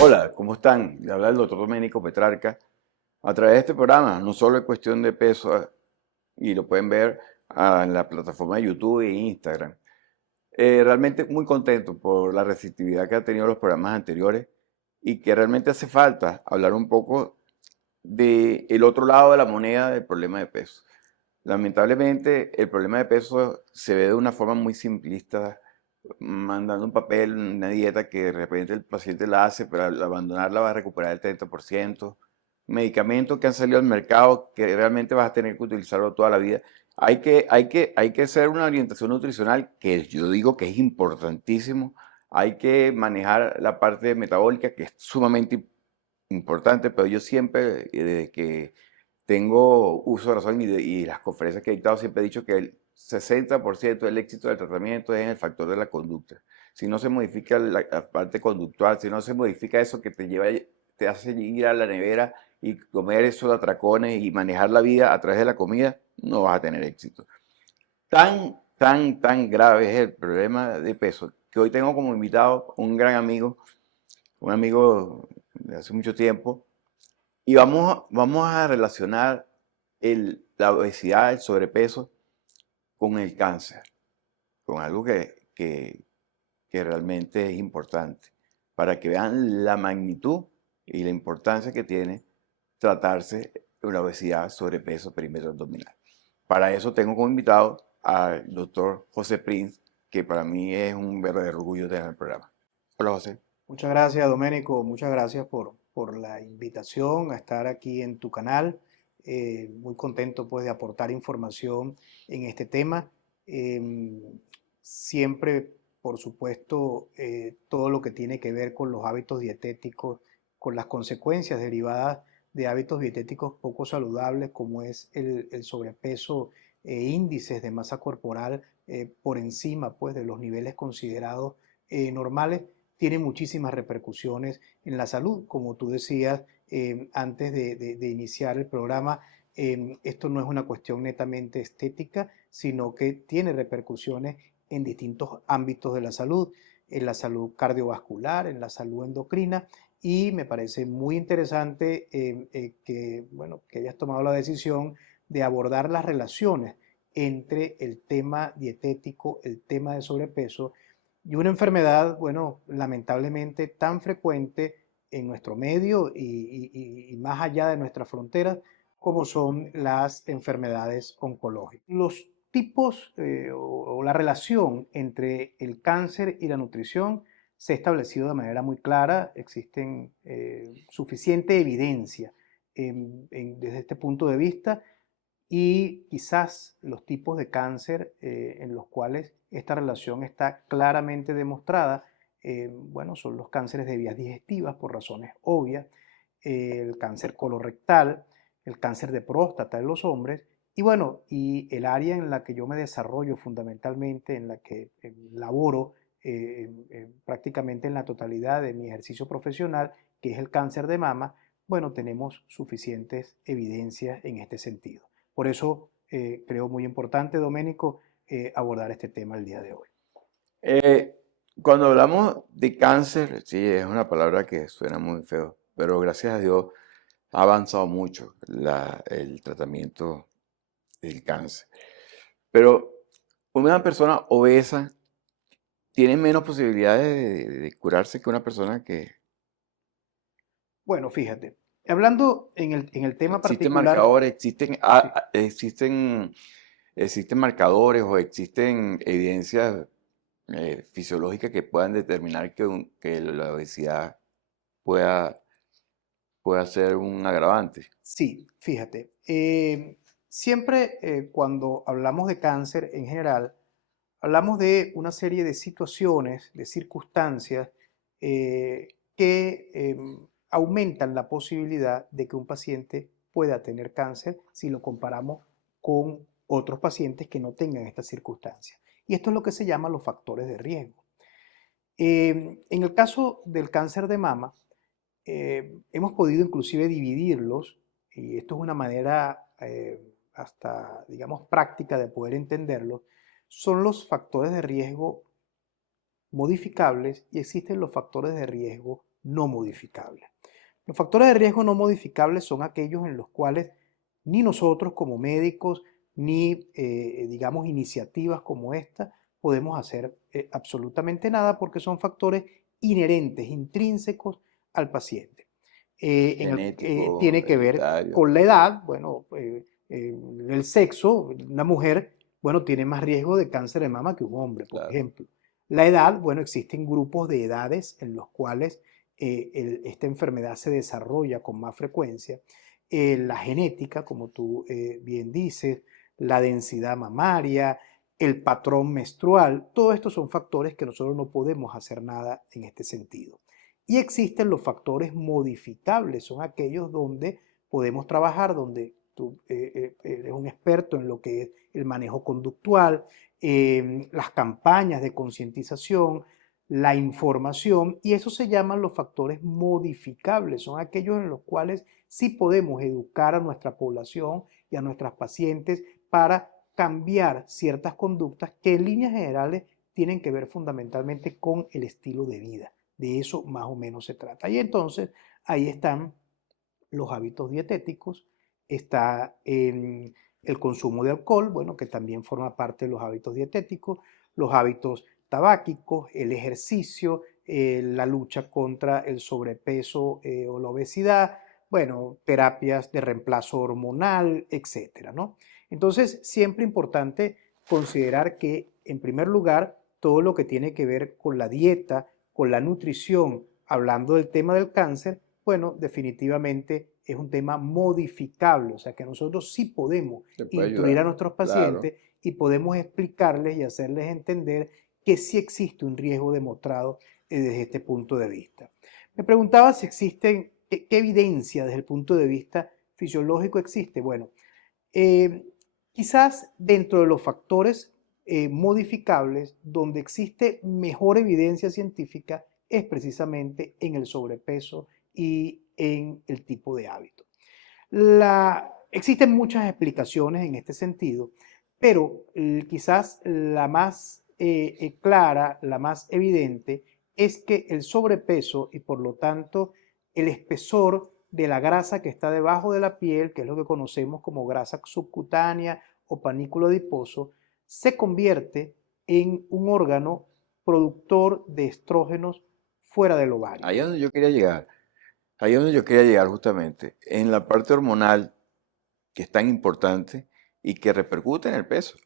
Hola, ¿cómo están? Le habla el doctor Domenico Petrarca. A través de este programa, no solo es cuestión de peso, y lo pueden ver en la plataforma de YouTube e Instagram. Realmente muy contento por la receptividad que han tenido los programas anteriores y que realmente hace falta hablar un poco del otro lado de la moneda del problema de peso. Lamentablemente, el problema de peso se ve de una forma muy simplista, mandando un papel, una dieta que de repente el paciente la hace, pero al abandonarla va a recuperar el 30%. Medicamentos que han salido al mercado que realmente vas a tener que utilizarlo toda la vida. Hay que hacer una orientación nutricional que yo digo que es importantísimo. Hay que manejar la parte metabólica que es sumamente importante, pero yo siempre, desde que tengo uso de razón y las conferencias que he dictado, siempre he dicho que el 60% del éxito del tratamiento es en el factor de la conducta. Si no se modifica la parte conductual, si no se modifica eso que te lleva, te hace ir a la nevera y comer esos atracones y manejar la vida a través de la comida, no vas a tener éxito. Tan grave es el problema de peso que hoy tengo como invitado un amigo de hace mucho tiempo, y vamos a relacionar la obesidad, el sobrepeso, con el cáncer, con algo que realmente es importante, para que vean la magnitud y la importancia que tiene tratarse una obesidad, sobrepeso, perímetro abdominal. Para eso tengo como invitado al doctor José Prince, que para mí es un verdadero orgullo tener el programa. Hola, José. Muchas gracias, Doménico. Muchas gracias por la invitación a estar aquí en tu canal. Muy contento pues de aportar información en este tema. Em, Siempre, por supuesto, todo lo que tiene que ver con los hábitos dietéticos, con las consecuencias derivadas de hábitos dietéticos poco saludables, como es el sobrepeso e índices de masa corporal por encima pues de los niveles considerados normales, tiene muchísimas repercusiones en la salud. Como tú decías antes de iniciar el programa, esto no es una cuestión netamente estética, sino que tiene repercusiones en distintos ámbitos de la salud, en la salud cardiovascular, en la salud endocrina, y me parece muy interesante bueno, que hayas tomado la decisión de abordar las relaciones entre el tema dietético, el tema de sobrepeso y una enfermedad, bueno, lamentablemente tan frecuente en nuestro medio y más allá de nuestras fronteras, como son las enfermedades oncológicas. Los tipos o la relación entre el cáncer y la nutrición se ha establecido de manera muy clara, existen suficiente evidencia desde este punto de vista, y quizás los tipos de cáncer en los cuales esta relación está claramente demostrada, bueno, son los cánceres de vías digestivas por razones obvias, el cáncer colorectal, el cáncer de próstata en los hombres, y bueno, y el área en la que yo me desarrollo fundamentalmente, en la que laboro prácticamente en la totalidad de mi ejercicio profesional, que es el cáncer de mama, bueno, tenemos suficientes evidencias en este sentido. Por eso creo muy importante, Doménico, abordar este tema el día de hoy. Eh, Cuando hablamos de cáncer, sí, es una palabra que suena muy feo, pero gracias a Dios ha avanzado mucho el tratamiento del cáncer. Pero una persona obesa tiene menos posibilidades de curarse que una persona que Bueno, fíjate, hablando en el tema existen particular, marcadores, sí, existen marcadores o existen evidencias fisiológicas que puedan determinar que la obesidad pueda, pueda ser un agravante. sí, fíjate, siempre cuando hablamos de cáncer en general, hablamos de una serie de situaciones, de circunstancias que aumentan la posibilidad de que un paciente pueda tener cáncer si lo comparamos con otros pacientes que no tengan estas circunstancias. Y esto es lo que se llama los factores de riesgo. En el caso del cáncer de mama, hemos podido inclusive dividirlos, y esto es una manera hasta, digamos, práctica de poder entenderlo, son los factores de riesgo modificables y existen los factores de riesgo no modificables. Los factores de riesgo no modificables son aquellos en los cuales ni nosotros como médicos, ni digamos iniciativas como esta, podemos hacer absolutamente nada porque son factores inherentes, intrínsecos al paciente. Genético, Tiene que ver hereditario. con la edad, bueno, el sexo, una mujer, bueno, tiene más riesgo de cáncer de mama que un hombre, por Claro. ejemplo. La edad, bueno, existen grupos de edades en los cuales esta enfermedad se desarrolla con más frecuencia. La genética, como tú bien dices, la densidad mamaria, el patrón menstrual, todo esto son factores que nosotros no podemos hacer nada en este sentido. Y existen los factores modificables, son aquellos donde podemos trabajar, donde tú eres un experto en lo que es el manejo conductual, las campañas de concientización, la información, y eso se llaman los factores modificables, son aquellos en los cuales sí podemos educar a nuestra población y a nuestras pacientes para cambiar ciertas conductas que en líneas generales tienen que ver fundamentalmente con el estilo de vida. De eso más o menos se trata. Y entonces ahí están los hábitos dietéticos, está el consumo de alcohol, bueno, que también forma parte de los hábitos dietéticos, los hábitos tabáquicos, el ejercicio, la lucha contra el sobrepeso o la obesidad, bueno, terapias de reemplazo hormonal, etcétera, ¿no? Entonces, siempre importante considerar que, en primer lugar, todo lo que tiene que ver con la dieta, con la nutrición, hablando del tema del cáncer, bueno, definitivamente es un tema modificable, o sea que nosotros sí podemos Te puede instruir a ayudar. nuestros Claro. pacientes y podemos explicarles y hacerles entender que sí existe un riesgo demostrado desde este punto de vista. Me preguntaba si existen, qué evidencia desde el punto de vista fisiológico existe. Bueno, eh, quizás dentro de los factores modificables, donde existe mejor evidencia científica es precisamente en el sobrepeso y en el tipo de hábito. Existen muchas explicaciones en este sentido, pero quizás la más clara, la más evidente, es que el sobrepeso y por lo tanto el espesor de la grasa que está debajo de la piel, que es lo que conocemos como grasa subcutánea o panículo adiposo, se convierte en un órgano productor de estrógenos fuera del ovario. Ahí es donde yo quería llegar. Ahí es donde yo quería llegar justamente. En la parte hormonal, que es tan importante y que repercute en el peso.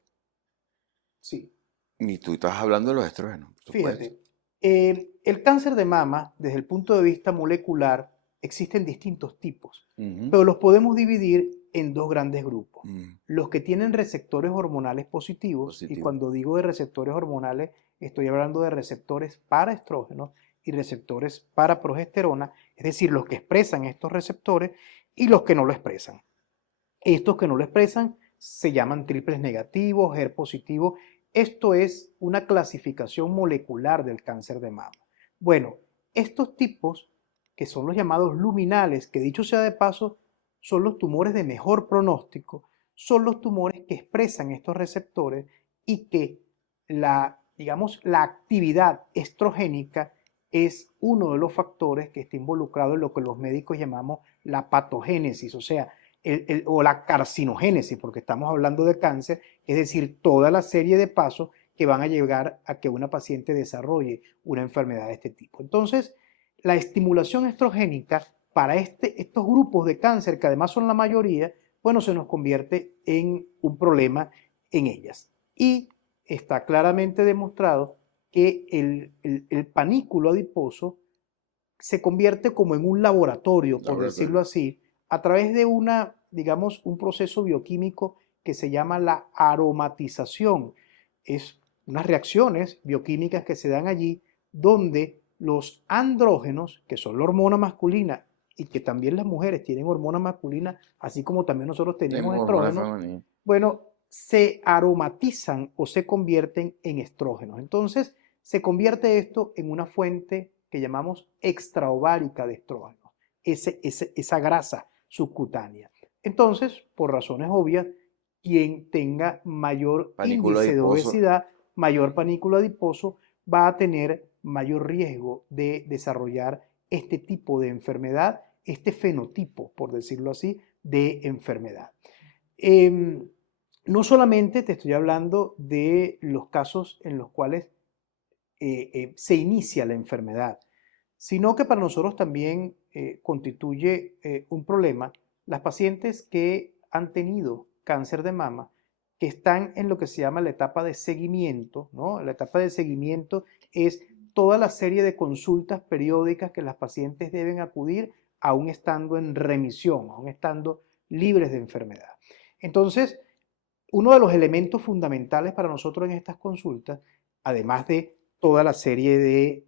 Sí. Y tú estás hablando de los estrógenos, por supuesto. Fíjate, el cáncer de mama, desde el punto de vista molecular, existen distintos tipos, Ujú, pero los podemos dividir en dos grandes grupos. ujú. Los que tienen receptores hormonales positivos, y Positivo. cuando digo de receptores hormonales, estoy hablando de receptores para estrógenos y receptores para progesterona, es decir, los que expresan estos receptores y los que no lo expresan. Estos que no lo expresan se llaman triples negativos, HER positivos. Esto es una clasificación molecular del cáncer de mama. Bueno, estos tipos, que son los llamados luminales, que dicho sea de paso, son los tumores de mejor pronóstico, son los tumores que expresan estos receptores y que digamos, la actividad estrogénica es uno de los factores que está involucrado en lo que los médicos llamamos la patogénesis, o sea, o la carcinogénesis, porque estamos hablando de cáncer, es decir, toda la serie de pasos que van a llegar a que una paciente desarrolle una enfermedad de este tipo. Entonces, la estimulación estrogénica para estos grupos de cáncer, que además son la mayoría, bueno, se nos convierte en un problema en ellas. Y está claramente demostrado que el panículo adiposo se convierte como en un laboratorio, por decirlo Laboratorio. así, a través de digamos, un proceso bioquímico que se llama la aromatización. Es unas reacciones bioquímicas que se dan allí donde los andrógenos, que son la hormona masculina y que también las mujeres tienen hormona masculina, así como también nosotros tenemos Tenemos hormonas estrógenos, femeninas. bueno, se aromatizan o se convierten en estrógenos. Entonces, se convierte esto en una fuente que llamamos extraovárica de estrógenos, esa grasa subcutánea. Entonces, por razones obvias, quien tenga mayor Panículo índice de adiposo. obesidad, mayor panículo adiposo, va a tener mayor riesgo de desarrollar este tipo de enfermedad, este fenotipo, por decirlo así, de enfermedad. Em, no solamente te estoy hablando de los casos en los cuales se inicia la enfermedad, sino que para nosotros también constituye un problema las pacientes que han tenido cáncer de mama, que están en lo que se llama la etapa de seguimiento, ¿no? La etapa de seguimiento es toda la serie de consultas periódicas que las pacientes deben acudir aún estando en remisión, aún estando libres de enfermedad. Entonces, uno de los elementos fundamentales para nosotros en estas consultas, además de toda la serie de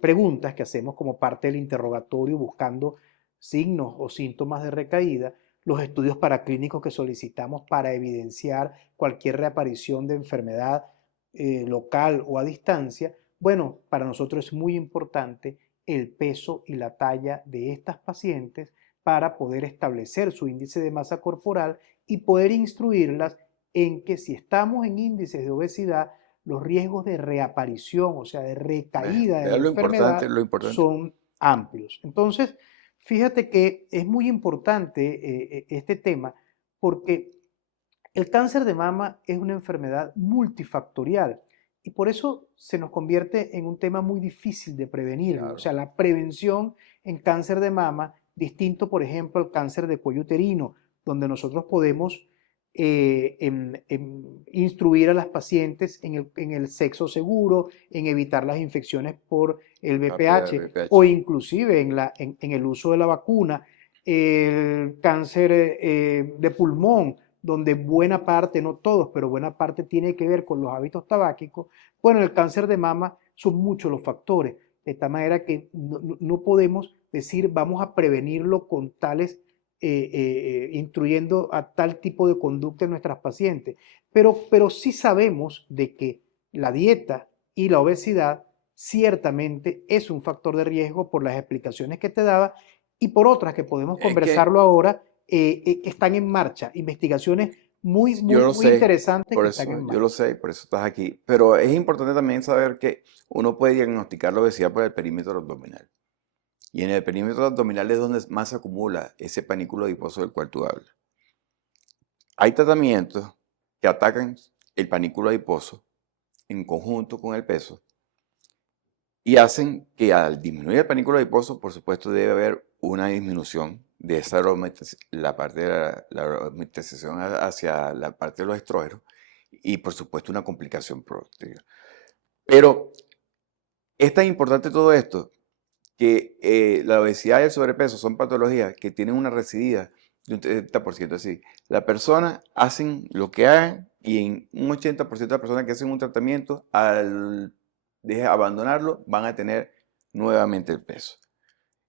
preguntas que hacemos como parte del interrogatorio buscando signos o síntomas de recaída, los estudios paraclínicos que solicitamos para evidenciar cualquier reaparición de enfermedad local o a distancia, bueno, para nosotros es muy importante el peso y la talla de estas pacientes para poder establecer su índice de masa corporal y poder instruirlas en que si estamos en índices de obesidad, los riesgos de reaparición, o sea, de recaída de la Vea enfermedad, lo importante. son amplios. Entonces, fíjate que es muy importante este tema porque el cáncer de mama es una enfermedad multifactorial y por eso se nos convierte en un tema muy difícil de prevenirlo. O Claro. sea, la prevención en cáncer de mama, distinto, por ejemplo, al cáncer de cuello uterino, donde nosotros podemos instruir a las pacientes en el sexo seguro, en evitar las infecciones por el VPH VPH. o inclusive en el uso de la vacuna, el cáncer de pulmón, donde buena parte, no todos, pero buena parte tiene que ver con los hábitos tabáquicos. Bueno, el cáncer de mama son muchos los factores, de tal manera que no podemos decir vamos a prevenirlo con tales instruyendo a tal tipo de conducta en nuestras pacientes. Pero sí sabemos de que la dieta y la obesidad ciertamente es un factor de riesgo por las explicaciones que te daba y por otras que podemos Es que conversarlo ahora, están en marcha, investigaciones muy, yo muy, lo muy sé, interesantes por que están eso, en yo lo marcha. sé, por eso estás aquí. Pero es importante también saber que uno puede diagnosticar la obesidad por el perímetro abdominal. Y en el perímetro abdominal es donde más se acumula ese panículo adiposo del cual tú hablas. Hay tratamientos que atacan el panículo adiposo en conjunto con el peso y hacen que al disminuir el panículo adiposo, por supuesto, debe haber una disminución de esa la parte de la aromatización hacia la parte de los estrógenos y, por supuesto, una complicación posterior. Pero es tan importante todo esto que la obesidad y el sobrepeso son patologías que tienen una recidida de un 30%. Así, la persona hacen lo que hagan y en un 80% de las personas que hacen un tratamiento, al abandonarlo, van a tener nuevamente el peso.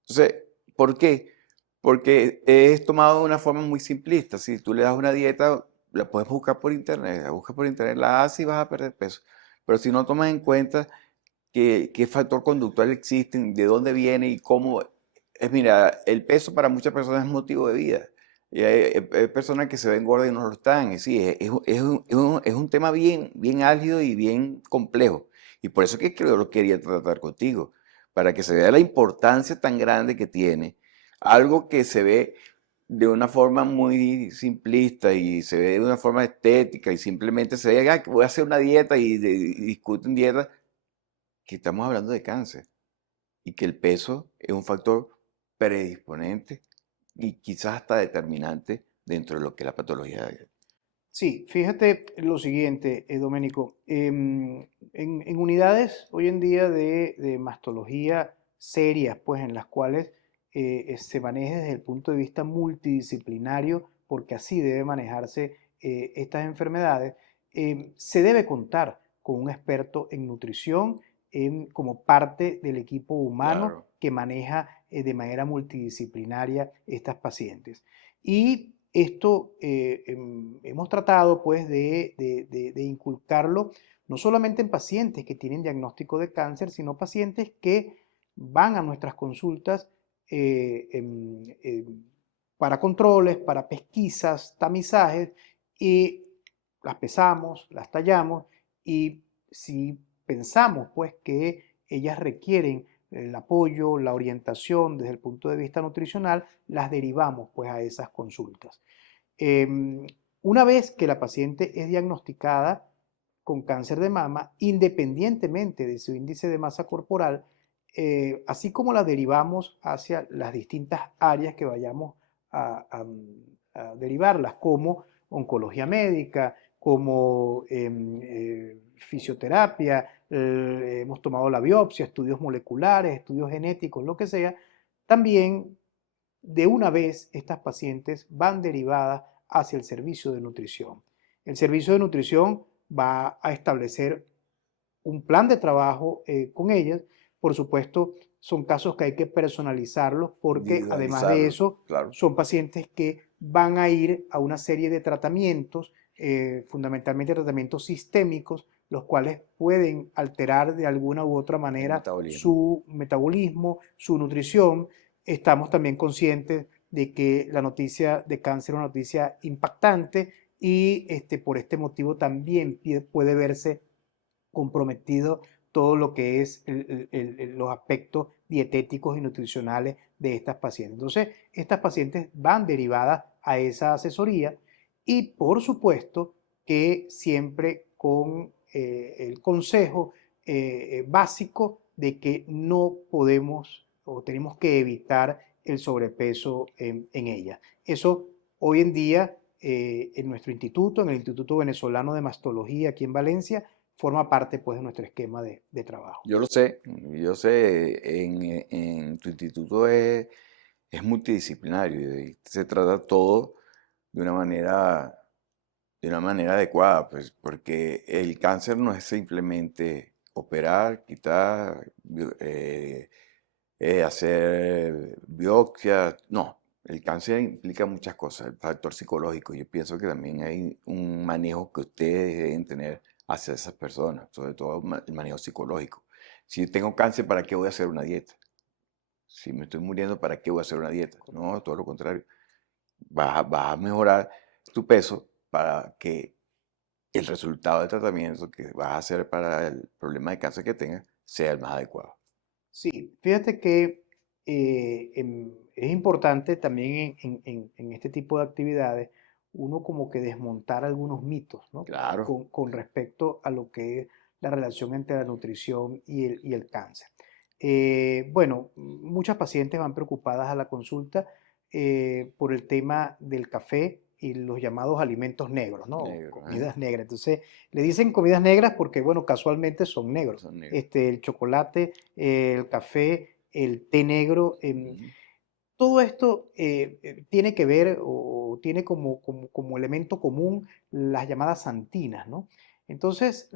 Entonces, ¿por qué? Porque es tomado de una forma muy simplista. Si tú le das una dieta, la puedes buscar por internet, la buscas por internet, la haces y vas a perder peso. Pero si no tomas en cuenta qué factor conductual existe, de dónde viene y cómo. Mira, el peso para muchas personas es motivo de vida. Y hay personas que se ven gordas y no lo están. Y sí, es un tema bien, bien álgido y bien complejo. Y por eso que lo quería tratar contigo, para que se vea la importancia tan grande que tiene. Algo que se ve de una forma muy simplista y se ve de una forma estética y simplemente se ve, que voy a hacer una dieta y discuten dieta, que estamos hablando de cáncer y que el peso es un factor predisponente y quizás hasta determinante dentro de lo que es la patología. Sí, fíjate lo siguiente, Doménico. En unidades hoy en día de mastología serias, pues en las cuales se maneja desde el punto de vista multidisciplinario, porque así debe manejarse estas enfermedades, se debe contar con un experto en nutrición como parte del equipo humano Claro. que maneja de manera multidisciplinaria estas pacientes. Y esto hemos tratado pues de inculcarlo no solamente en pacientes que tienen diagnóstico de cáncer, sino pacientes que van a nuestras consultas para controles, para pesquisas, tamizajes, y las pesamos, las tallamos, y si pensamos pues que ellas requieren el apoyo, la orientación desde el punto de vista nutricional, las derivamos pues a esas consultas. Em, una vez que la paciente es diagnosticada con cáncer de mama, independientemente de su índice de masa corporal, así como la derivamos hacia las distintas áreas que vayamos a derivarlas, como oncología médica, como fisioterapia, hemos tomado la biopsia, estudios moleculares, estudios genéticos, lo que sea, también de una vez estas pacientes van derivadas hacia el servicio de nutrición. El servicio de nutrición va a establecer un plan de trabajo con ellas. Por supuesto, son casos que hay que personalizarlos porque además de Individualizarlo, eso claro. son pacientes que van a ir a una serie de tratamientos, fundamentalmente tratamientos sistémicos, los cuales pueden alterar de alguna u otra El manera metabolismo. su metabolismo, su nutrición. Estamos también conscientes de que la noticia de cáncer es una noticia impactante y por este motivo también puede verse comprometido todo lo que es los aspectos dietéticos y nutricionales de estas pacientes. Entonces, estas pacientes van derivadas a esa asesoría y por supuesto que siempre con el consejo básico de que no podemos o tenemos que evitar el sobrepeso en ella. Eso hoy en día en nuestro instituto, en el Instituto Venezolano de Mastología aquí en Valencia, forma parte pues de nuestro esquema de trabajo. Yo sé, en tu instituto es multidisciplinario y se trata todo de una manera, de una manera adecuada, pues, porque el cáncer no es simplemente operar, quitar, hacer biopsia, no, el cáncer implica muchas cosas, el factor psicológico. Yo pienso que también hay un manejo que ustedes deben tener hacia esas personas, sobre todo el manejo psicológico. Si yo tengo cáncer, ¿para qué voy a hacer una dieta? Si me estoy muriendo, ¿para qué voy a hacer una dieta? No, todo lo contrario. Vas a mejorar tu peso para que el resultado del tratamiento que vas a hacer para el problema de cáncer que tengas sea el más adecuado. Sí, fíjate que es importante también en este tipo de actividades uno como que desmontar algunos mitos, ¿no? Claro. Con respecto a lo que es la relación entre la nutrición y el cáncer. Bueno, muchas pacientes van preocupadas a la consulta por el tema del café y los llamados alimentos negros, ¿no? Negro, ¿eh? Comidas negras. Entonces, le dicen comidas negras porque, bueno, casualmente son negros. Son negros. El chocolate, el café, el té negro, Ujú. todo esto tiene que ver o tiene como elemento común las llamadas santinas, ¿no? Entonces,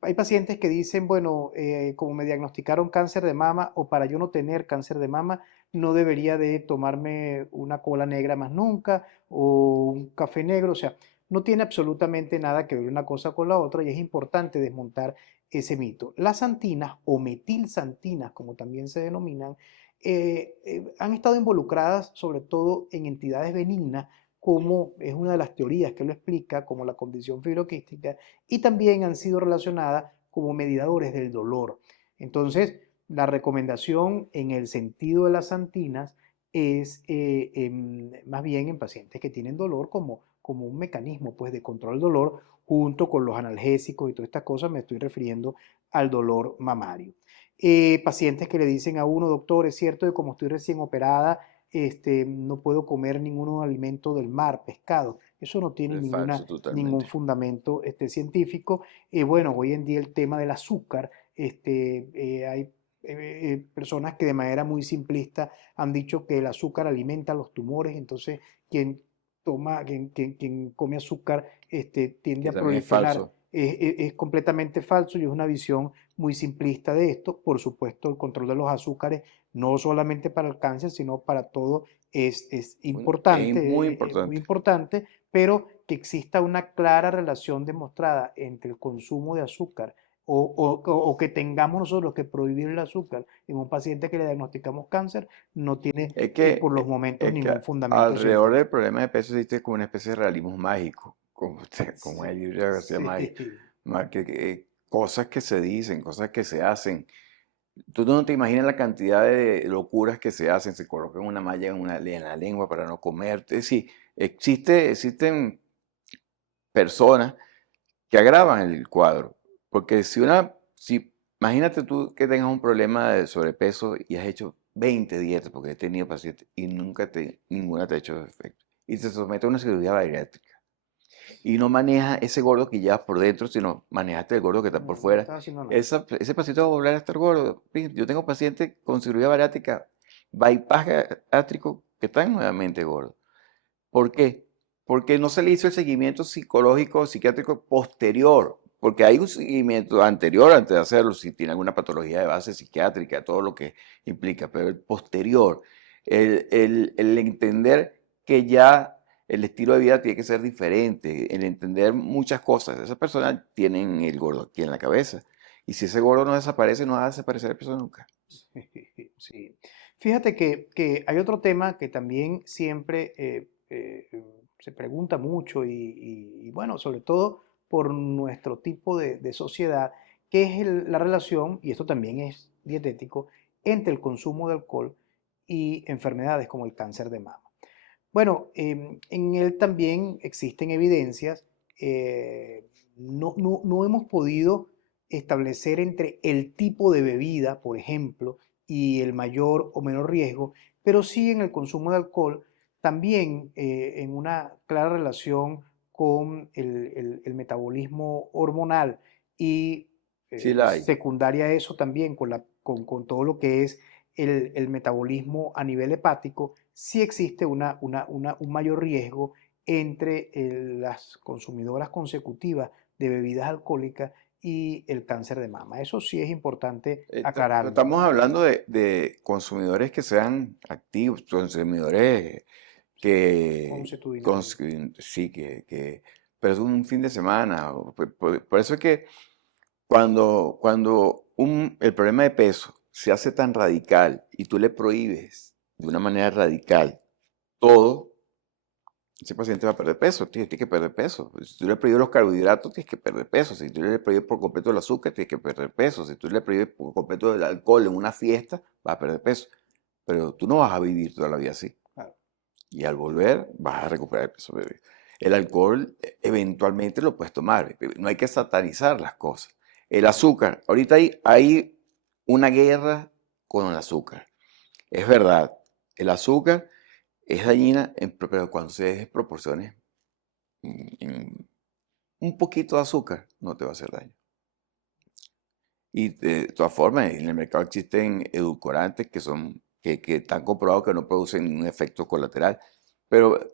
hay pacientes que dicen, bueno, como me diagnosticaron cáncer de mama o para yo no tener cáncer de mama, no debería de tomarme una cola negra más nunca o un café negro, o sea, no tiene absolutamente nada que ver una cosa con la otra y es importante desmontar ese mito. Las santinas o metilsantinas, como también se denominan, han estado involucradas sobre todo en entidades benignas, como es una de las teorías que lo explica, como la condición fibroquística, y también han sido relacionadas como mediadores del dolor. Entonces, la recomendación en el sentido de las santinas es más bien en pacientes que tienen dolor como un mecanismo pues, de control del dolor, junto con los analgésicos y todas estas cosas, me estoy refiriendo al dolor mamario. Pacientes que le dicen a uno, doctor, es cierto que como estoy recién operada, no puedo comer ningún alimento del mar, pescado. Eso no tiene Es falso ningún totalmente. fundamento científico. Bueno, hoy en día el tema del azúcar, hay personas que de manera muy simplista han dicho que el azúcar alimenta los tumores, entonces quien quien come azúcar tiende Que a también es proliferar. falso. Es completamente falso y es una visión muy simplista de esto. Por supuesto, el control de los azúcares, no solamente para el cáncer, sino para todo, es Es muy importante, muy importante. importante, pero que exista una clara relación demostrada entre el consumo de azúcar o que tengamos nosotros que prohibir el azúcar en un paciente que le diagnosticamos cáncer, no tiene Es que, por los momentos es que ningún fundamento alrededor del científico. problema de peso existe como una especie de realismo mágico, como, como el Sí, libro de García Márquez, sí, más que cosas que se dicen, cosas que se hacen, Tú no te imaginas la cantidad de locuras que se hacen, se colocan una malla en la lengua para no comer. Es decir, existen personas que agravan el cuadro. Porque imagínate tú que tengas un problema de sobrepeso y has hecho 20 dietas, porque he tenido pacientes y ninguna te ha hecho efecto. Y te somete a una cirugía bariátrica. Y no manejas ese gordo que llevas por dentro, sino manejaste el gordo que está por No fuera. estás haciendo nada. Ese paciente va a volver a estar gordo. Yo tengo pacientes con cirugía bariátrica, bypass gástrico, que están nuevamente gordos. ¿Por qué? Porque no se le hizo el seguimiento psicológico, psiquiátrico posterior. Porque hay un seguimiento anterior antes de hacerlo, si tiene alguna patología de base psiquiátrica, todo lo que implica, pero el posterior, el entender que ya el estilo de vida tiene que ser diferente, el entender muchas cosas. Esas personas tienen el gordo aquí en la cabeza. Y si ese gordo no desaparece, no va a desaparecer la persona nunca. Sí. Fíjate que hay otro tema que también siempre se pregunta mucho y bueno, sobre todo por nuestro tipo de sociedad, que es la relación, y esto también es dietético, entre el consumo de alcohol y enfermedades como el cáncer de mama. Bueno, en él también existen evidencias. No hemos podido establecer entre el tipo de bebida, por ejemplo, y el mayor o menor riesgo, pero sí en el consumo de alcohol, también en una clara relación con el metabolismo hormonal y Sí la hay. secundaria a eso también con todo lo que es el metabolismo a nivel hepático, sí existe un mayor riesgo entre las consumidoras consecutivas de bebidas alcohólicas y el cáncer de mama. Eso sí es importante Pero aclararlo, estamos ¿no? hablando de consumidores que sean activos, consumidores que, Ponce tu dinero ahí. sí, pero es un fin de semana. Por eso es que cuando el problema de peso se hace tan radical y tú le prohíbes de una manera radical todo, ese paciente va a perder peso, tiene que perder peso. Si tú le prohíbes los carbohidratos, tienes que perder peso. Si tú le prohíbes por completo el azúcar, tienes que perder peso. Si tú le prohíbes por completo el alcohol en una fiesta, vas a perder peso. Pero tú no vas a vivir toda la vida así. Claro. Y al volver, vas a recuperar el peso, bebé. El alcohol eventualmente lo puedes tomar. No hay que satanizar las cosas. El azúcar, ahorita hay una guerra con el azúcar. Es verdad, el azúcar es dañina, pero cuando se des proporciones, un poquito de azúcar no te va a hacer daño. Y de todas formas, en el mercado existen edulcorantes que están comprobados que no producen ningún efecto colateral, pero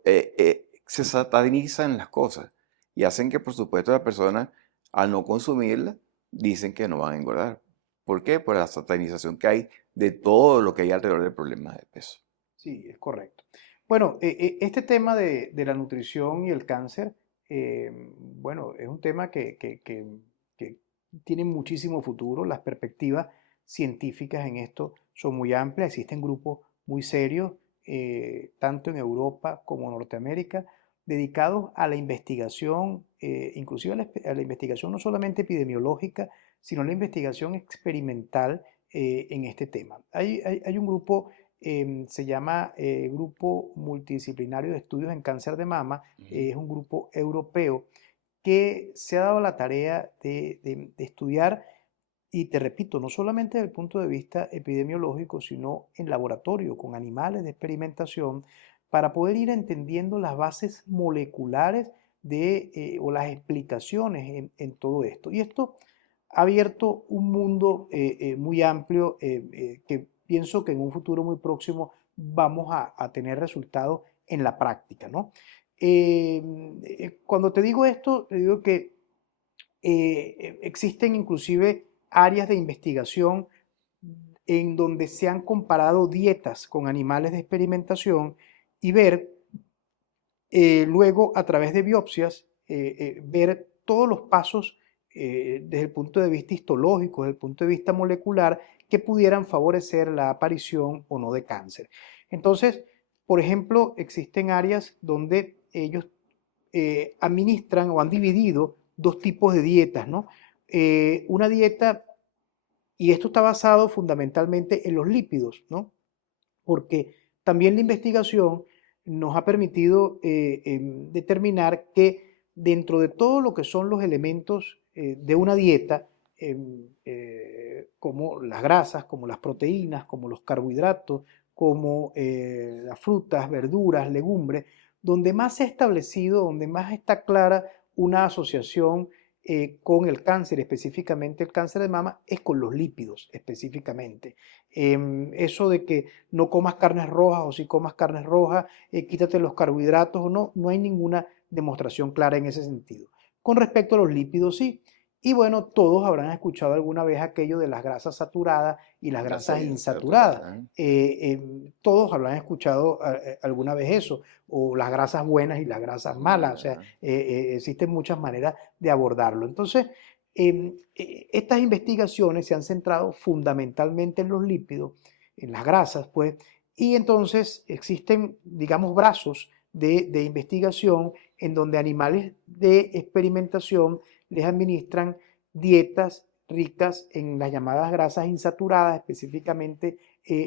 se satanizan las cosas y hacen que, por supuesto, las personas, al no consumirla, dicen que no van a engordar. ¿Por qué? Por la satanización que hay de todo lo que hay alrededor del problema de peso. Sí, es correcto. Bueno, este tema de la nutrición y el cáncer, bueno, es un tema que tiene muchísimo futuro. Las perspectivas científicas en esto son muy amplias. Existen grupos muy serios, tanto en Europa como en Norteamérica, dedicados a la investigación, inclusive a la investigación no solamente epidemiológica, sino a la investigación experimental en este tema. Hay un grupo se llama Grupo Multidisciplinario de Estudios en Cáncer de Mama, Ujú. es un grupo europeo que se ha dado la tarea de estudiar, y te repito, no solamente desde el punto de vista epidemiológico, sino en laboratorio, con animales de experimentación, para poder ir entendiendo las bases moleculares o las explicaciones en todo esto. Y esto ha abierto un mundo muy amplio que pienso que en un futuro muy próximo vamos a tener resultados en la práctica, ¿no? Cuando te digo esto, te digo que existen inclusive áreas de investigación en donde se han comparado dietas con animales de experimentación y ver luego a través de biopsias, ver todos los pasos desde el punto de vista histológico, desde el punto de vista molecular, que pudieran favorecer la aparición o no de cáncer. Entonces, por ejemplo, existen áreas donde ellos administran o han dividido dos tipos de dietas, ¿no? Una dieta Y esto está basado fundamentalmente en los lípidos, ¿no? Porque también la investigación nos ha permitido determinar que dentro de todo lo que son los elementos de una dieta, como las grasas, como las proteínas, como los carbohidratos, como las frutas, verduras, legumbres, donde más se ha establecido, donde más está clara una asociación con el cáncer, específicamente el cáncer de mama, es con los lípidos específicamente. Eso de que no comas carnes rojas o si comas carnes rojas, quítate los carbohidratos o no, no hay ninguna demostración clara en ese sentido. Con respecto a los lípidos, sí. Y bueno, todos habrán escuchado alguna vez aquello de las grasas saturadas y las Grasa grasas insaturadas. insaturada, ¿eh? Todos habrán escuchado alguna vez eso, o las grasas buenas y las grasas malas. O sea, Mala. existen muchas maneras de abordarlo. Entonces, estas investigaciones se han centrado fundamentalmente en los lípidos, en las grasas, pues, y entonces existen, digamos, brazos de investigación en donde animales de experimentación les administran dietas ricas en las llamadas grasas insaturadas, específicamente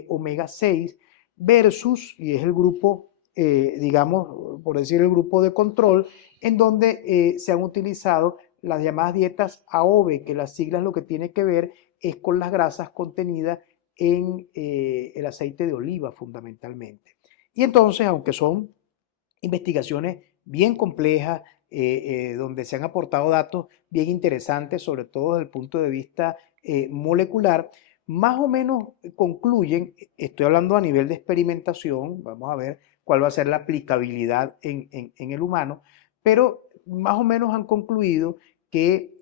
omega 6, versus, y es el grupo, digamos, por decir el grupo de control, en donde se han utilizado las llamadas dietas AOVE, que las siglas lo que tiene que ver es con las grasas contenidas en el aceite de oliva fundamentalmente. Y entonces, aunque son investigaciones bien complejas, donde se han aportado datos bien interesantes, sobre todo desde el punto de vista molecular, más o menos concluyen, estoy hablando a nivel de experimentación, vamos a ver cuál va a ser la aplicabilidad en el humano, pero más o menos han concluido que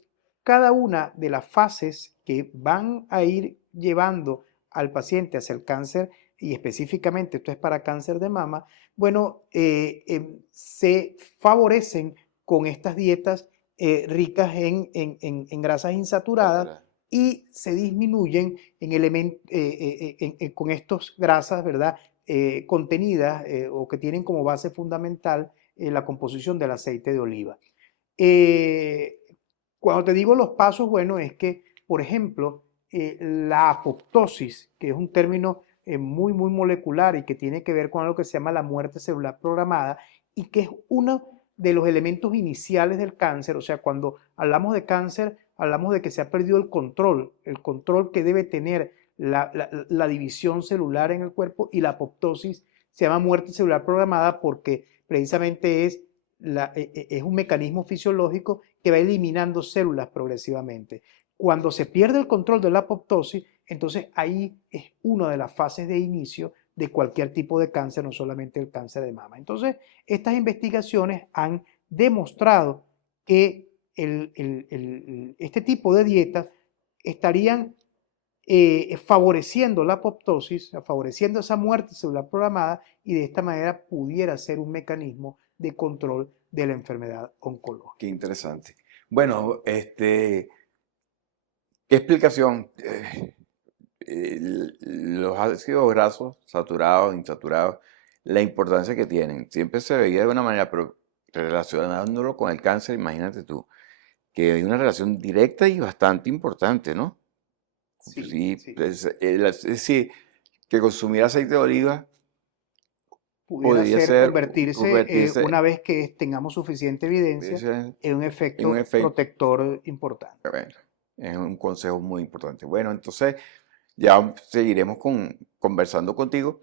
cada una de las fases que van a ir llevando al paciente hacia el cáncer, y específicamente esto es para cáncer de mama, bueno, se favorecen con estas dietas ricas en grasas insaturadas Saturada. y se disminuyen con estas grasas, ¿verdad? Contenidas o que tienen como base fundamental la composición del aceite de oliva. Eh, Cuando te digo los pasos, bueno, es que, por ejemplo, la apoptosis, que es un término muy molecular y que tiene que ver con algo que se llama la muerte celular programada y que es uno de los elementos iniciales del cáncer. O sea, cuando hablamos de cáncer, hablamos de que se ha perdido el control que debe tener la división celular en el cuerpo, y la apoptosis se llama muerte celular programada porque precisamente es un mecanismo fisiológico que va eliminando células progresivamente. Cuando se pierde el control de la apoptosis, entonces ahí es una de las fases de inicio de cualquier tipo de cáncer, no solamente el cáncer de mama. Entonces, estas investigaciones han demostrado que este tipo de dietas estarían favoreciendo la apoptosis, favoreciendo esa muerte celular programada, y de esta manera pudiera ser un mecanismo de control de la enfermedad oncológica. Qué interesante. Bueno, ¿qué explicación? Los ácidos grasos saturados, insaturados, la importancia que tienen. Siempre se veía de una manera, pero relacionándolo con el cáncer, imagínate tú, que hay una relación directa y bastante importante, ¿no? Sí, Sí, sí. es decir, que consumir aceite de oliva Pudiera podría ser ser, convertirse, convertirse una vez que tengamos suficiente evidencia, en en un un efecto efecto, protector importante. bueno, es un consejo muy importante. Bueno, entonces ya seguiremos conversando contigo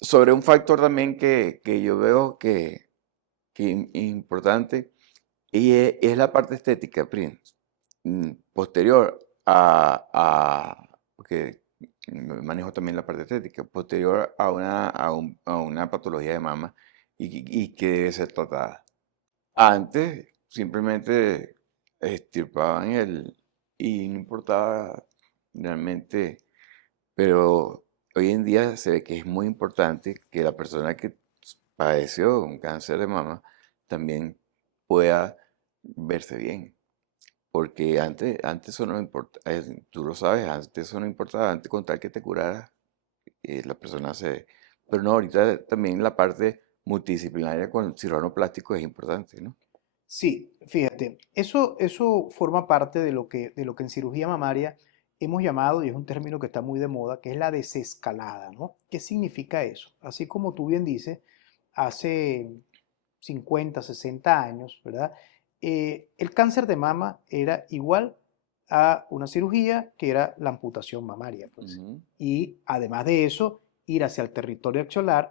sobre un factor también que yo veo que es importante, y es la parte estética, posterior porque manejo también la parte estética, posterior a una patología de mama y que debe ser tratada. Antes simplemente extirpaban y no importaba realmente, pero hoy en día se ve que es muy importante que la persona que padeció un cáncer de mama también pueda verse bien. Porque antes eso no importa, tú lo sabes, antes eso no importaba, antes con tal que te curaras, la persona se... Pero no, ahorita también la parte multidisciplinaria con el cirujano plástico es importante, ¿no? Sí, fíjate, eso forma parte de lo que en cirugía mamaria hemos llamado, y es un término que está muy de moda, que es la desescalada, ¿no? ¿Qué significa eso? Así como tú bien dices, hace 50, 60 años, ¿verdad? El cáncer de mama era igual a una cirugía que era la amputación mamaria, pues. Ujú. Y además de eso, ir hacia el territorio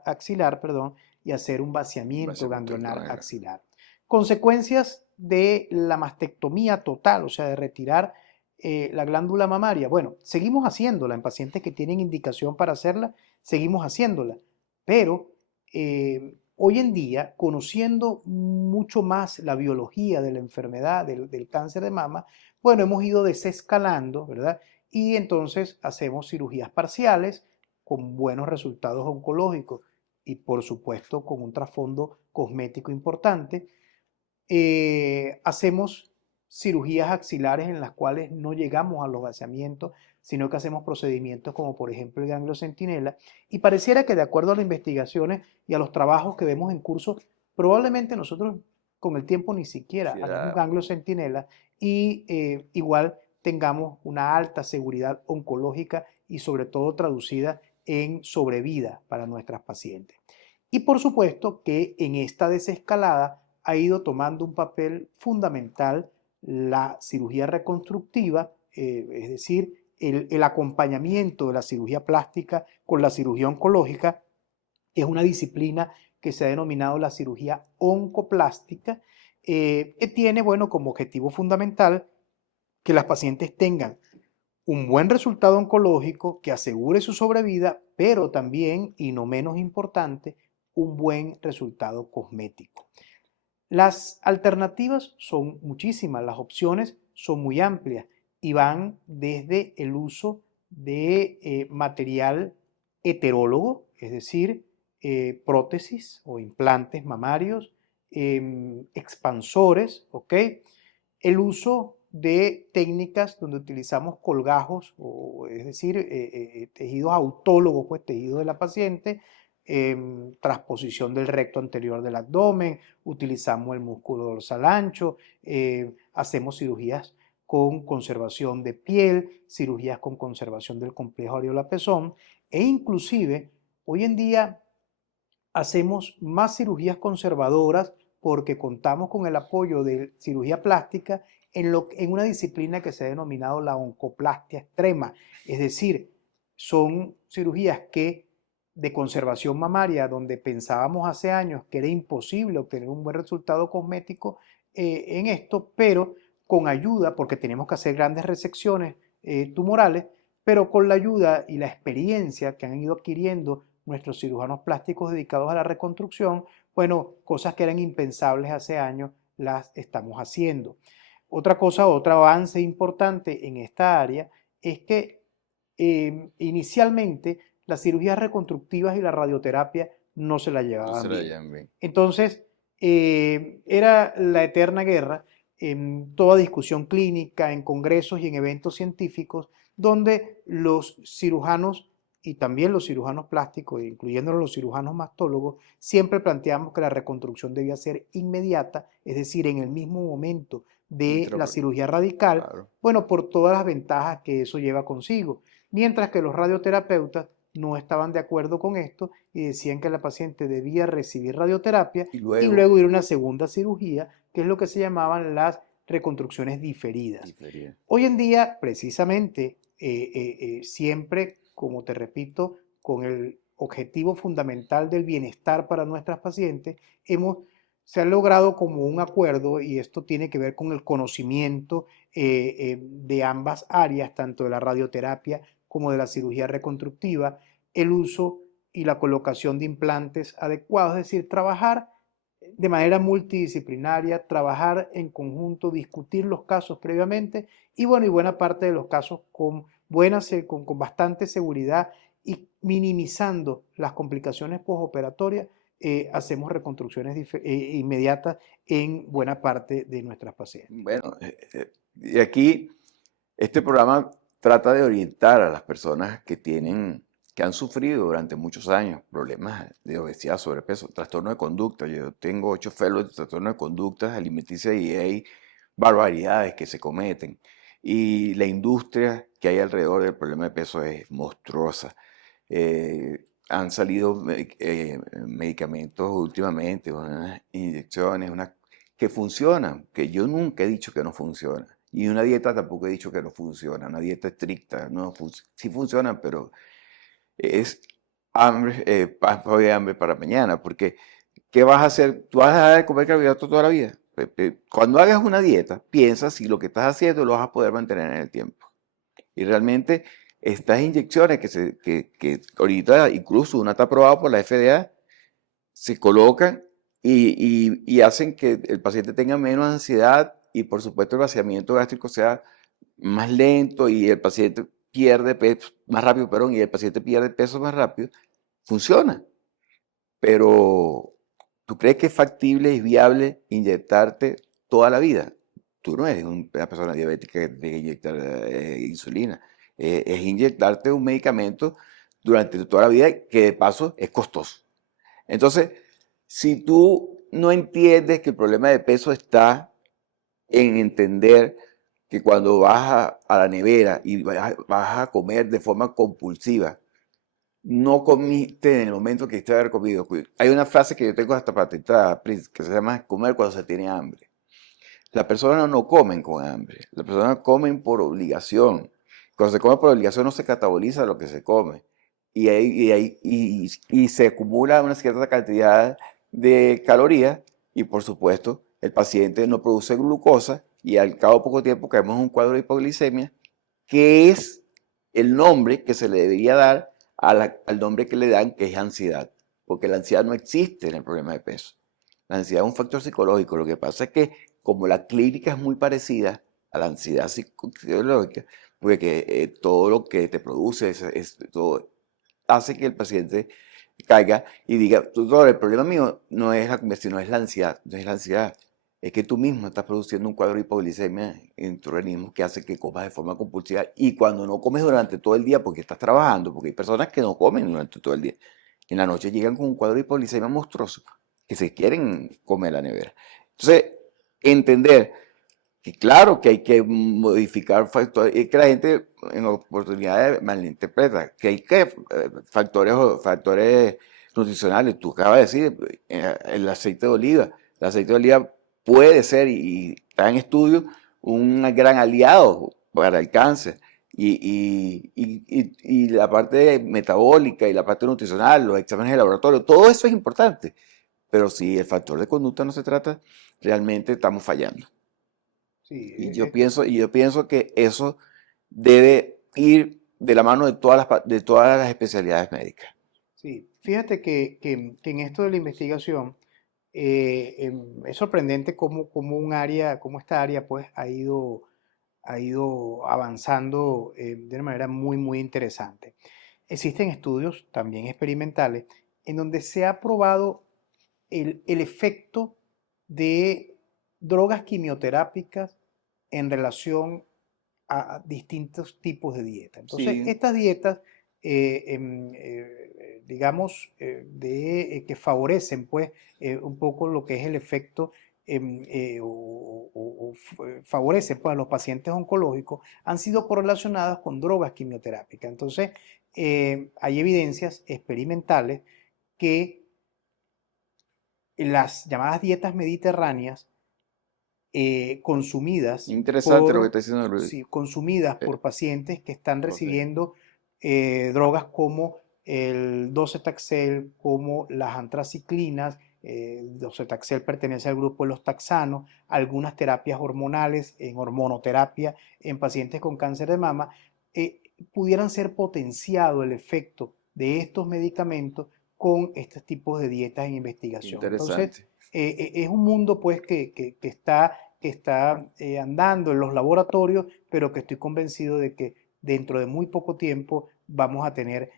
axilar, perdón, y hacer un vaciamiento Vaciamiento del ganglionar canal. axilar. Consecuencias de la mastectomía total, o sea, de retirar la glándula mamaria. Bueno, seguimos haciéndola en pacientes que tienen indicación para hacerla, seguimos haciéndola, pero hoy en día, conociendo mucho más la biología de la enfermedad del cáncer de mama, bueno, hemos ido desescalando, ¿verdad? Y entonces hacemos cirugías parciales con buenos resultados oncológicos y por supuesto con un trasfondo cosmético importante. Hacemos cirugías axilares en las cuales no llegamos a los vaciamientos, sino que hacemos procedimientos como por ejemplo el ganglio centinela, y pareciera que de acuerdo a las investigaciones y a los trabajos que vemos en curso, probablemente nosotros con el tiempo ni siquiera Sí, hagamos ganglio centinela y igual tengamos una alta seguridad oncológica y sobre todo traducida en sobrevida para nuestras pacientes. Y por supuesto que en esta desescalada ha ido tomando un papel fundamental la cirugía reconstructiva, es decir, el acompañamiento de la cirugía plástica con la cirugía oncológica. Es una disciplina que se ha denominado la cirugía oncoplástica, que tiene, bueno, como objetivo fundamental que las pacientes tengan un buen resultado oncológico que asegure su sobrevida, pero también, y no menos importante, un buen resultado cosmético. Las alternativas son muchísimas, las opciones son muy amplias y van desde el uso de material heterólogo, es decir, prótesis o implantes mamarios, expansores, ¿ok? El uso de técnicas donde utilizamos colgajos, es decir, tejidos autólogos, pues tejidos de la paciente, transposición del recto anterior del abdomen, utilizamos el músculo dorsal ancho, hacemos cirugías con conservación de piel, cirugías con conservación del complejo areola-pezón, e inclusive hoy en día hacemos más cirugías conservadoras porque contamos con el apoyo de cirugía plástica en una disciplina que se ha denominado la oncoplastia extrema. Es decir, son cirugías que de conservación mamaria, donde pensábamos hace años que era imposible obtener un buen resultado cosmético en esto, pero con ayuda, porque tenemos que hacer grandes resecciones tumorales, pero con la ayuda y la experiencia que han ido adquiriendo nuestros cirujanos plásticos dedicados a la reconstrucción, bueno, cosas que eran impensables hace años, las estamos haciendo. Otra cosa, otro avance importante en esta área es que inicialmente las cirugías reconstructivas y la radioterapia no se la No se llevaban la bien. llevan bien. Entonces, era la eterna guerra en toda discusión clínica, en congresos y en eventos científicos, donde los cirujanos y también los cirujanos plásticos, incluyendo los cirujanos mastólogos, siempre planteamos que la reconstrucción debía ser inmediata, es decir, en el mismo momento de la cirugía radical, Claro. bueno, por todas las ventajas que eso lleva consigo. Mientras que los radioterapeutas no estaban de acuerdo con esto y decían que la paciente debía recibir radioterapia Y y luego, luego ir a una segunda cirugía, que es lo que se llamaban las reconstrucciones diferidas. difería. Hoy en día, precisamente, siempre, como te repito, con el objetivo fundamental del bienestar para nuestras pacientes, se ha logrado como un acuerdo, y esto tiene que ver con el conocimiento de ambas áreas, tanto de la radioterapia como de la cirugía reconstructiva, el uso y la colocación de implantes adecuados, es decir, trabajar de manera multidisciplinaria, trabajar en conjunto, discutir los casos previamente y bueno, y buena parte de los casos con bastante seguridad y minimizando las complicaciones postoperatorias, hacemos reconstrucciones inmediatas en buena parte de nuestras pacientes. Bueno, y aquí este programa trata de orientar a las personas que tienen que han sufrido durante muchos años problemas de obesidad, sobrepeso, trastorno de conducta. Yo tengo 8 fellows de trastorno de conductas alimenticia y hay barbaridades que se cometen. Y la industria que hay alrededor del problema de peso es monstruosa. Han salido medicamentos últimamente, unas inyecciones, que funcionan, que yo nunca he dicho que no funcionan. Y una dieta tampoco he dicho que no funciona, una dieta estricta, no, sí funciona, pero es hambre, pan para hoy, hambre para mañana, porque ¿qué vas a hacer? ¿Tú vas a dejar de comer carbohidratos toda la vida? Cuando hagas una dieta, piensa si lo que estás haciendo lo vas a poder mantener en el tiempo. Y realmente estas inyecciones que ahorita incluso una está aprobada por la FDA, se colocan y hacen que el paciente tenga menos ansiedad y por supuesto el vaciamiento gástrico sea más lento y el paciente pierde peso más rápido, perdón, y el paciente pierde peso más rápido, funciona. Pero ¿tú crees que es factible y viable inyectarte toda la vida? Tú no eres una persona diabética que tiene que inyectar insulina. Es inyectarte un medicamento durante toda la vida que de paso es costoso. Entonces, si tú no entiendes que el problema de peso está en entender que cuando vas a la nevera y vas a comer de forma compulsiva, no comiste en el momento que estás haber comido. Hay una frase que yo tengo hasta patentada, Prince, que se llama comer cuando se tiene hambre. Las personas no comen con hambre, las personas comen por obligación. Cuando se come por obligación no se cataboliza lo que se come y se acumula una cierta cantidad de calorías y por supuesto el paciente no produce glucosa y al cabo de poco tiempo caemos en un cuadro de hipoglicemia, que es el nombre que se le debería dar al nombre que le dan, que es ansiedad, porque la ansiedad no existe en el problema de peso. La ansiedad es un factor psicológico. Lo que pasa es que como la clínica es muy parecida a la ansiedad psicológica, porque todo lo que te produce todo, hace que el paciente caiga y diga, doctor, el problema mío no es la comida, sino es la ansiedad, no es la ansiedad. Es que tú mismo estás produciendo un cuadro de hipoglicemia en tu organismo que hace que comas de forma compulsiva y cuando no comes durante todo el día porque estás trabajando, porque hay personas que no comen durante todo el día, en la noche llegan con un cuadro de hipoglicemia monstruoso que se quieren comer la nevera. Entonces, entender que claro que hay que modificar factores, y que la gente en oportunidades malinterpreta, que hay que factores nutricionales. Tú acabas de decir, el aceite de oliva. El aceite de oliva puede ser, y está en estudio, un gran aliado para el cáncer. Y la parte metabólica y la parte nutricional, los exámenes de laboratorio, todo eso es importante. Pero si el factor de conducta no se trata, realmente estamos fallando. Sí, Y yo pienso que eso debe ir de la mano de todas las especialidades médicas. sí. Fíjate que en esto de la investigación es sorprendente cómo un área, cómo esta área pues ha ido avanzando de una manera muy interesante. Existen estudios también experimentales en donde se ha probado el efecto de drogas quimioterápicas en relación a distintos tipos de dieta. Entonces, Sí, estas dietas, digamos, que favorecen pues un poco lo que es el efecto favorecen pues, a los pacientes oncológicos, han sido correlacionadas con drogas quimioterápicas. Entonces, hay evidencias experimentales que las llamadas dietas mediterráneas consumidas interesante lo que por, está diciendo Luis. sí, consumidas Eh, por pacientes que están José. recibiendo drogas como el docetaxel, como las antraciclinas. El docetaxel pertenece al grupo de los taxanos, algunas terapias hormonales en hormonoterapia en pacientes con cáncer de mama, pudieran ser potenciado el efecto de estos medicamentos con estos tipos de dietas en investigación. Entonces, Interesante. es un mundo pues que está andando en los laboratorios, pero que estoy convencido de que dentro de muy poco tiempo vamos a tener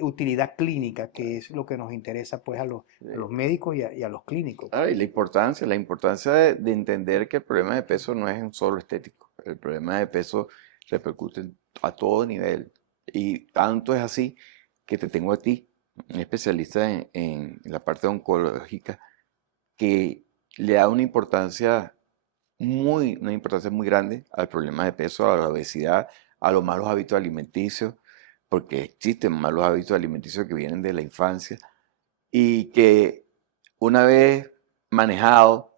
utilidad clínica, que es lo que nos interesa pues a los Eh, médicos y a los clínicos. y la importancia de entender que el problema de peso no es un solo estético. El problema de peso repercute a todo nivel. Y tanto es así que te tengo a ti, un especialista en la parte oncológica, que le da una importancia muy grande al problema de peso, a la obesidad, a los malos hábitos alimenticios, porque existen malos hábitos alimenticios que vienen de la infancia y que una vez manejado,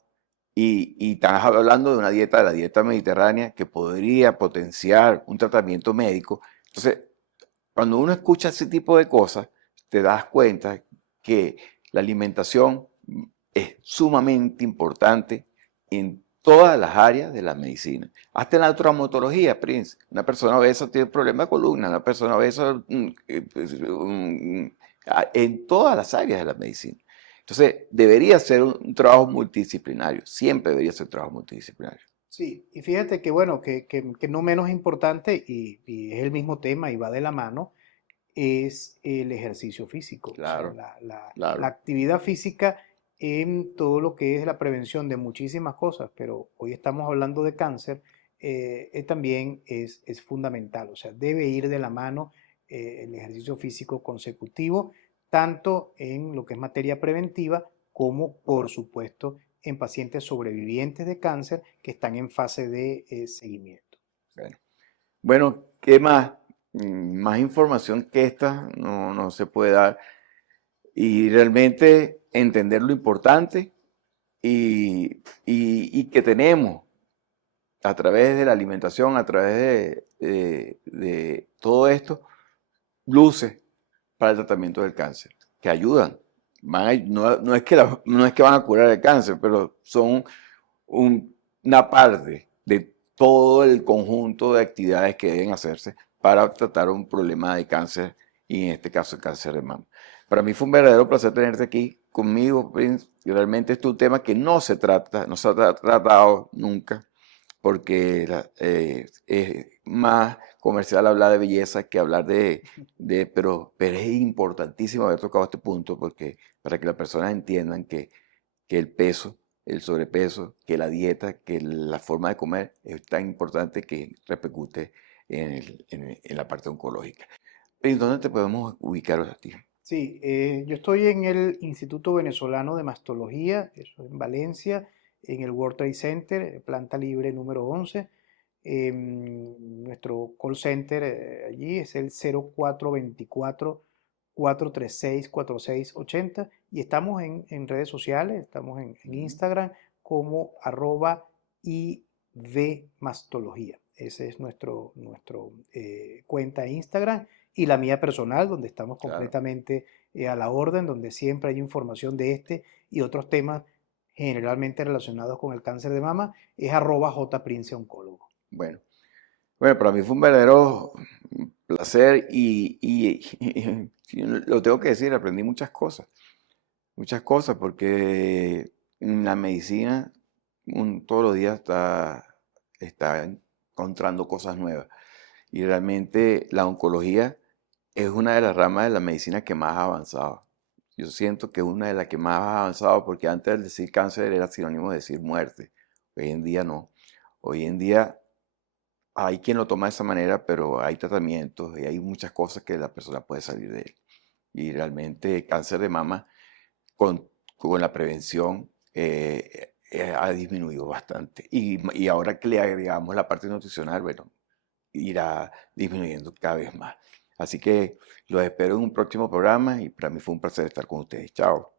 y estás hablando de una dieta, de la dieta mediterránea, que podría potenciar un tratamiento médico. Entonces, cuando uno escucha ese tipo de cosas, te das cuenta que la alimentación es sumamente importante en todas las áreas de la medicina. Hasta en la traumatología, Prince. Una persona obesa tiene problemas de columna, una persona obesa en todas las áreas de la medicina. Entonces, debería ser un trabajo multidisciplinario, siempre debería ser un trabajo multidisciplinario. Sí, y fíjate que bueno, que no menos importante y es el mismo tema y va de la mano, es el ejercicio físico, o sea, Claro, la claro. actividad física en todo lo que es la prevención de muchísimas cosas, pero hoy estamos hablando de cáncer, también es fundamental, o sea, debe ir de la mano el ejercicio físico consecutivo, tanto en lo que es materia preventiva como, por supuesto, en pacientes sobrevivientes de cáncer que están en fase de seguimiento. Bueno, bueno, ¿qué más? Más información que esta no se puede dar. Y realmente entender lo importante y que tenemos a través de la alimentación, a través de todo esto, luces para el tratamiento del cáncer, que ayudan. No es que no es que van a curar el cáncer, pero son una parte de todo el conjunto de actividades que deben hacerse para tratar un problema de cáncer y en este caso el cáncer de mama. Para mí fue un verdadero placer tenerte aquí conmigo, Prince, y realmente este es un tema que no se ha tratado nunca, porque es más comercial hablar de belleza que hablar pero es importantísimo haber tocado este punto porque para que las personas entiendan que el peso, el sobrepeso, que la dieta, que la forma de comer es tan importante que repercute en la parte oncológica. ¿En dónde te podemos ubicar a ti? Sí, yo estoy en el Instituto Venezolano de Mastología, eso en Valencia, en el World Trade Center, planta libre número 11. Nuestro call center allí es el 0424-436-4680 y estamos en redes sociales, estamos en Ujú. Instagram como @ivmastología. Ese es nuestro cuenta de Instagram y la mía personal, donde estamos Claro. completamente a la orden, donde siempre hay información de este y otros temas generalmente relacionados con el cáncer de mama, es @jprinceoncólogo. Bueno, bueno, para mí fue un verdadero placer y lo tengo que decir, aprendí muchas cosas, porque en la medicina todos los días está encontrando cosas nuevas. Y realmente la oncología es una de las ramas de la medicina que más ha avanzado. Yo siento que es una de las que más ha avanzado porque antes de decir cáncer era sinónimo de decir muerte. Hoy en día no. Hoy en día hay quien lo toma de esa manera, pero hay tratamientos y hay muchas cosas que la persona puede salir de él. Y realmente cáncer de mama con la prevención ha disminuido bastante. Y ahora que le agregamos la parte nutricional, bueno, irá disminuyendo cada vez más. Así que los espero en un próximo programa y para mí fue un placer estar con ustedes. Chao.